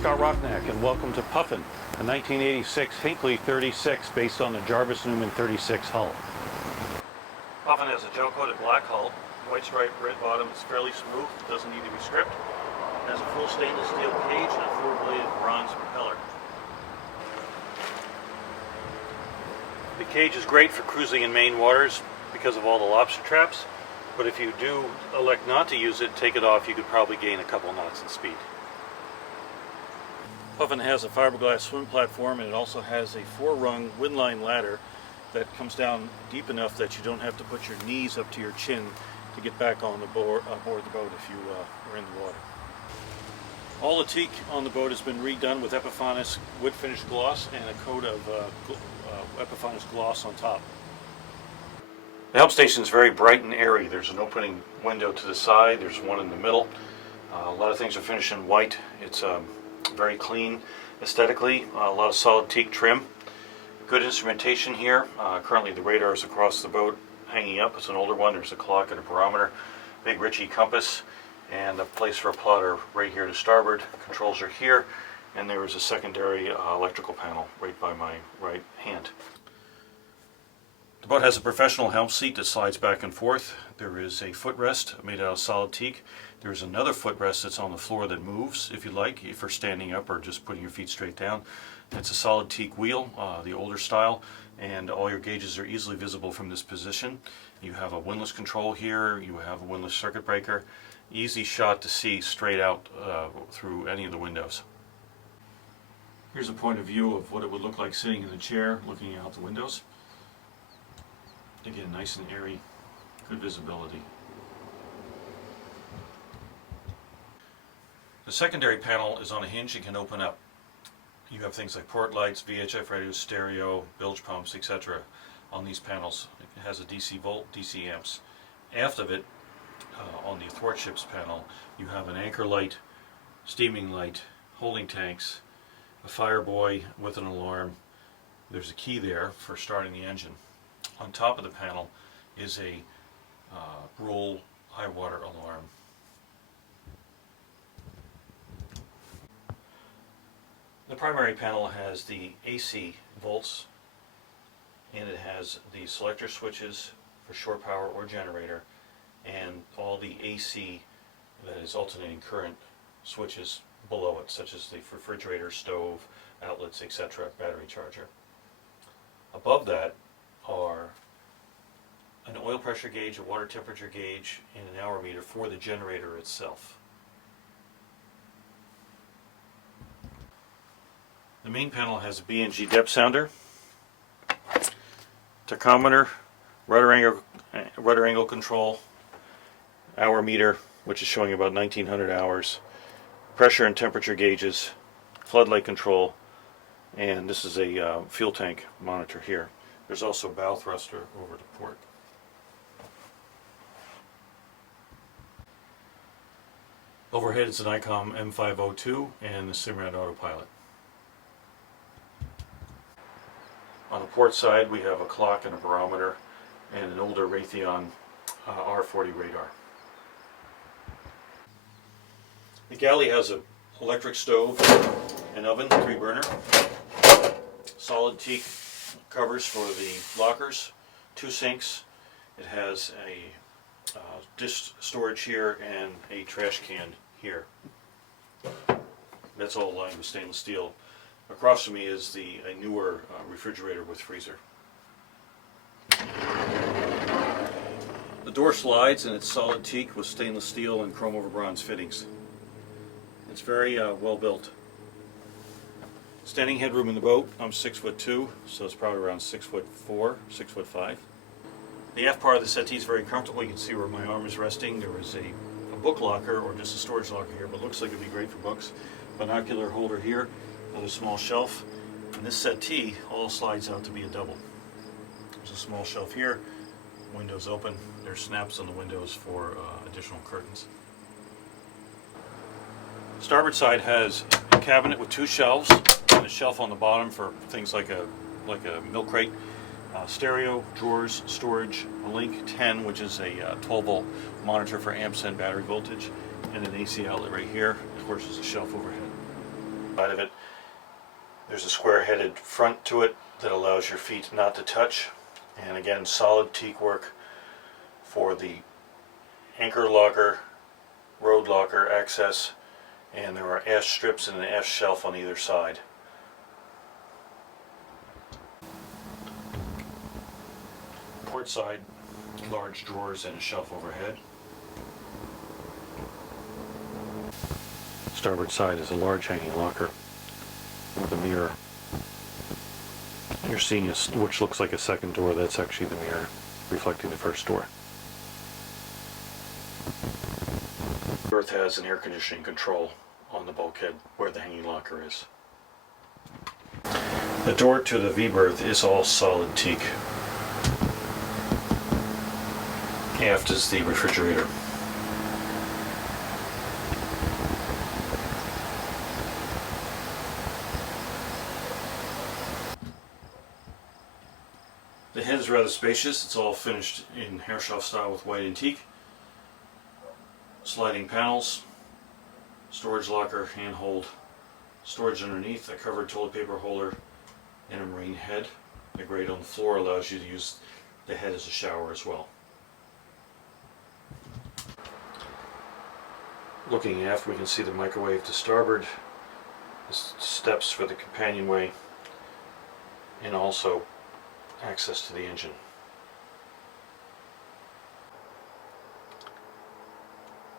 Scott Rocknak, and welcome to Puffin, a 1986 Hinckley 36 based on the Jarvis Newman 36 hull. Puffin has a gel-coated black hull, white stripe, red bottom. It's fairly smooth, doesn't need to be stripped. It has a full stainless steel cage and a four-bladed bronze propeller. The cage is great for cruising in main waters because of all the lobster traps, but if you do elect not to use it, take it off, you could probably gain a couple knots in speed. Puffin has a fiberglass swim platform, and it also has a four-rung windline ladder that comes down deep enough that you don't have to put your knees up to your chin to get back on the aboard the boat if you are in the water. All the teak on the boat has been redone with Epiphanis wood finish gloss and a coat of Epiphanis gloss on top. The helm station is very bright and airy. There's an opening window to the side, there's one in the middle. A lot of things are finished in white. It's very clean aesthetically, a lot of solid teak trim. Good instrumentation here. Currently the radar is across the boat hanging up. It's an older one. There's a clock and a barometer, big Ritchie compass, and a place for a plotter right here to starboard. Controls are here, and there is a secondary electrical panel right by my right hand. The boat has a professional helm seat that slides back and forth. There is a footrest made out of solid teak. There's another footrest that's on the floor that moves if you like, for standing up or just putting your feet straight down. It's a solid teak wheel, the older style, and all your gauges are easily visible from this position. You have a windlass control here, you have a windlass circuit breaker. Easy shot to see straight out through any of the windows. Here's a point of view of what it would look like sitting in the chair looking out the windows. Again, nice and airy, good visibility. The secondary panel is on a hinge and can open up. You have things like port lights, VHF radios, stereo, bilge pumps, etc. on these panels. It has a DC volt, DC amps. Aft of it, on the athwartships panel, you have an anchor light, steaming light, holding tanks, a fire buoy with an alarm. There's a key there for starting the engine. On top of the panel is a roll high water alarm. The primary panel has the AC volts, and it has the selector switches for shore power or generator, and all the AC, that is alternating current, switches below it, such as the refrigerator, stove, outlets, etc., battery charger. Above that are an oil pressure gauge, a water temperature gauge, and an hour meter for the generator itself. The main panel has a B&G depth sounder, tachometer, rudder angle control, hour meter, which is showing about 1900 hours, pressure and temperature gauges, floodlight control, and this is a fuel tank monitor here. There's also a bow thruster over to port. Overhead it's an ICOM M502 and the Simrad autopilot. On the port side we have a clock and a barometer and an older Raytheon R40 radar. The Galley has an electric stove, an oven, 3-burner, solid teak covers for the lockers, 2 sinks. It has a dish storage here and a trash can here. That's all lined with stainless steel. Across from me is a newer refrigerator with freezer. The door slides and it's solid teak with stainless steel and chrome over bronze fittings. It's very well built. Standing headroom in the boat, I'm 6'2", so it's probably around 6'4", 6'5". The aft part of the settee is very comfortable. You can see where my arm is resting. There is a book locker or just a storage locker here, but looks like it'd be great for books. Binocular holder here, another small shelf, and this settee all slides out to be a double. There's a small shelf here, windows open. There's snaps on the windows for additional curtains. Starboard side has a cabinet with 2 shelves and a shelf on the bottom for things like a milk crate, stereo, drawers, storage, a Link 10, which is a 12-volt monitor for amps and battery voltage, and an AC outlet right here. Of course, there's a shelf overhead. inside of it. There's a square-headed front to it that allows your feet not to touch. And again, solid teak work for the anchor locker, road locker access, and there are ash strips and an ash shelf on either side. Port side, large drawers and a shelf overhead. Starboard side is a large hanging locker with a mirror. You're seeing which looks like a second door. That's actually the mirror reflecting the first door. Berth has an air conditioning control on the bulkhead where the hanging locker is. The door to the V-berth is all solid teak. Aft is the refrigerator. The head is rather spacious. It's all finished in Herreshoff style with white and teak. Sliding panels, storage locker, handhold, storage underneath, a covered toilet paper holder, and a marine head. The grate on the floor allows you to use the head as a shower as well. Looking aft, we can see the microwave to starboard, the steps for the companionway, and also access to the engine.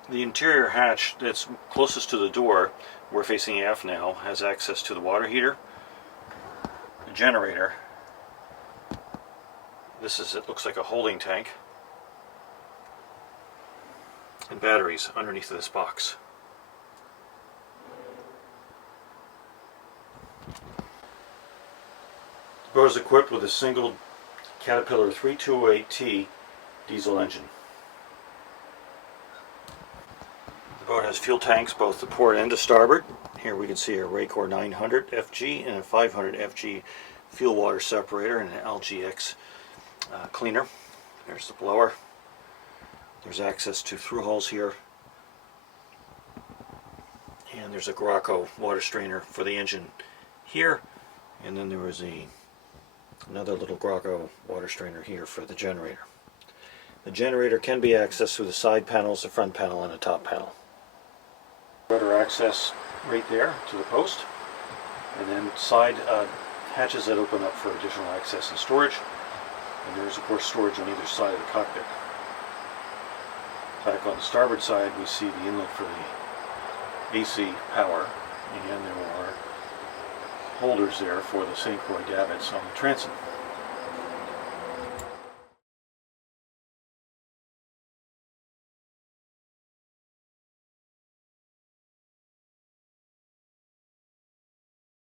The interior hatch that's closest to the door, we're facing aft now, has access to the water heater, the generator. It looks like a holding tank, and batteries underneath of this box. The boat is equipped with a single Caterpillar 328T diesel engine. The boat has fuel tanks both to port and to starboard. Here we can see a Raycor 900 FG and a 500 FG fuel water separator and an LGX cleaner. There's the blower. There's access to through holes here. And there's a Grocco water strainer for the engine here. And then there is another little Grocco water strainer here for the generator. The generator can be accessed through the side panels, the front panel, and the top panel. Rudder access right there to the post, and then side hatches that open up for additional access and storage. And there's of course storage on either side of the cockpit. Back on the starboard side, we see the inlet for the AC power, and there are holders there for the St. Croix davits on the transom.